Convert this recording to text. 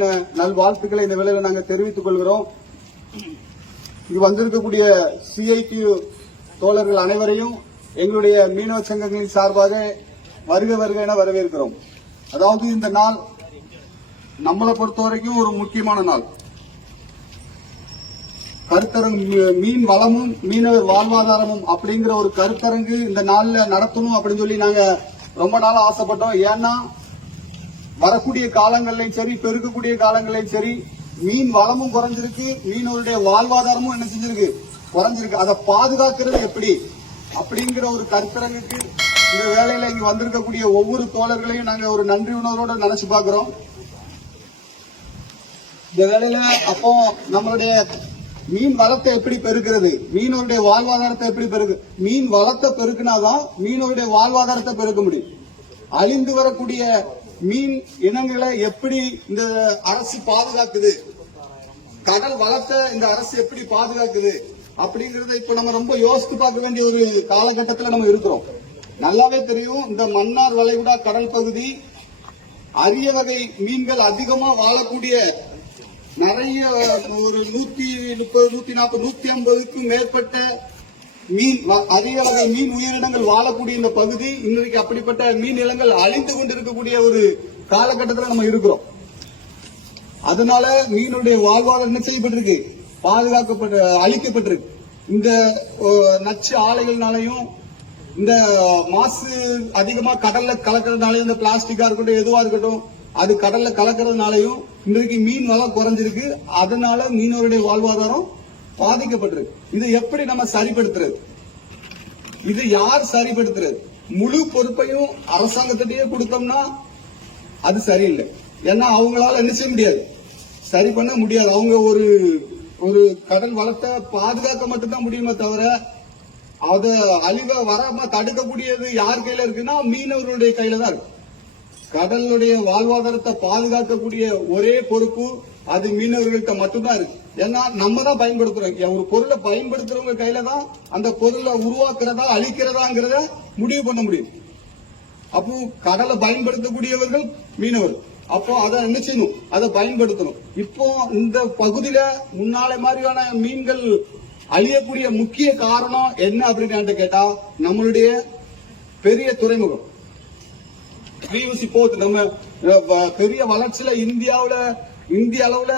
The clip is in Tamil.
தின நல்வாழ்த்துக்களை இந்த வேளையில நாங்கள் தெரிவித்துக் கொள்கிறோம். இங்கு வந்திருக்கக்கூடிய CITU தோழர்கள் அனைவரையும் எங்களுடைய மீனவ சங்கங்களின் சார்பாக வருக வருக என வரவேற்கிறோம். அதாவது இந்த நாள் நம்மளை பொறுத்த வரைக்கும் ஒரு முக்கியமான நாள். கருத்தரங்கு மீன் வளமும் மீனவர் வாழ்வாதாரமும் அப்படிங்கிற ஒரு கருத்தரங்கு இந்த நாள்ல நடத்தணும் அப்படின்னு சொல்லி நாங்க ரொம்ப நாளா ஆசைப்பட்டோம். ஏன்னா வரக்கூடிய காலங்களையும் சரி, பெருக்கக்கூடிய காலங்களையும் சரி, மீன் வளமும் குறைஞ்சிருக்கு, மீனவருடைய வாழ்வாதாரமும் என்ன செஞ்சிருக்கு, குறைஞ்சிருக்கு. அதை பாதுகாக்கிறது எப்படி அப்படிங்கிற ஒரு கருத்தரங்குக்கு இந்த வேலையில இங்க வந்திருக்கக்கூடிய ஒவ்வொரு தோழர்களையும் நாங்க ஒரு நன்றி உணர்வோட நினைச்சு பாக்குறோம். இந்த வேலையில அப்போ நம்மளுடைய மீன் வளத்தை எப்படி பெருக்கிறது, மீனவருடைய வாழ்வாதாரத்தை எப்படி பெருக்கு, மீன் வளத்தை பெருக்கினாதான் மீனவருடைய வாழ்வாதாரத்தை பெருக்க முடியும். அழிந்து வரக்கூடிய மீன் இனங்களை எப்படி இந்த அரசு பாதுகாக்குது, கடல் வளத்தை இந்த அரசு எப்படி பாதுகாக்குது அப்படிங்கறத இப்ப நம்ம ரொம்ப யோசித்து பார்க்க வேண்டிய ஒரு காலகட்டத்தில் நம்ம இருக்கிறோம். நல்லாவே தெரியும், இந்த மன்னார் வளைகுடா கடல் பகுதி அரிய வகை மீன்கள் அதிகமா வாழக்கூடிய, நிறைய ஒரு 130, 140, 150க்கும் மேற்பட்ட மீன் அரிய வகை மீன் உயிரினங்கள் வாழக்கூடிய இந்த பகுதி இன்றைக்கு அப்படிப்பட்ட மீன் நிலங்கள் அழிந்து கொண்டிருக்கக்கூடிய ஒரு காலகட்டத்தில் நம்ம இருக்கிறோம். அதனால மீனுடைய வாழ்வாதாரம் என்ன செய்யப்பட்டிருக்கு, பாதுகாக்கப்பட்டு அழிக்கப்பட்டிருக்கு. இந்த நச்சு ஆலைகள்னாலையும் இந்த மாசு அதிகமா கடல்ல கலக்கிறதுனாலையும், இந்த பிளாஸ்டிக்கா இருக்கட்டும் எதுவா இருக்கட்டும் அது கடல்ல கலக்கிறதுனாலையும் இன்றைக்கு மீன் வளம் குறைஞ்சிருக்கு. அதனால மீனவருடைய வாழ்வாதாரம் பாதிக்கப்பட்டிருக்கு. இதை எப்படி நம்ம சரிப்படுத்துறது, இது யார் சரிப்படுத்துறது? முழு பொறுப்பையும் அரசாங்கத்திட்டே கொடுத்தோம்னா அது சரியில்லை. ஏன்னா அவங்களால என்ன செய்ய முடியாது, சரி பண்ண முடியாது. அவங்க ஒரு கடல் வளத்தை பாதுகாக்க மட்டும்தான் முடியுமே தவிர அத அழிவ வராம தடுக்கக்கூடியது யார் கையில இருக்குன்னா மீனவர்களுடைய கையில தான் இருக்கு. கடலுடைய வாழ்வாதாரத்தை பாதுகாக்கக்கூடிய ஒரே பொறுப்பு அது மீனவர்கள்ட்ட மட்டும்தான் இருக்கு. ஏன்னா நம்ம தான் பயன்படுத்துறோம். ஒரு பொருளை பயன்படுத்துறவங்க கையில தான் அந்த பொருளை உருவாக்குறதா அழிக்கிறதாங்கிறத முடிவு பண்ண முடியும். அப்போ கடலை பயன்படுத்தக்கூடியவர்கள் மீனவர். அப்போ அதை என்ன செய்யணும், அதை பயன்படுத்தணும். இப்போ இந்த பகுதியில முன்னாலே மாதிரியான மீன்கள் அழியக்கூடிய முக்கிய காரணம் என்ன அப்படின்னு கேட்டா, நம்மளுடைய பெரிய துறைமுகம் VOC போர்ட் நம்ம பெரிய வளர்ச்சியில இந்திய அளவுல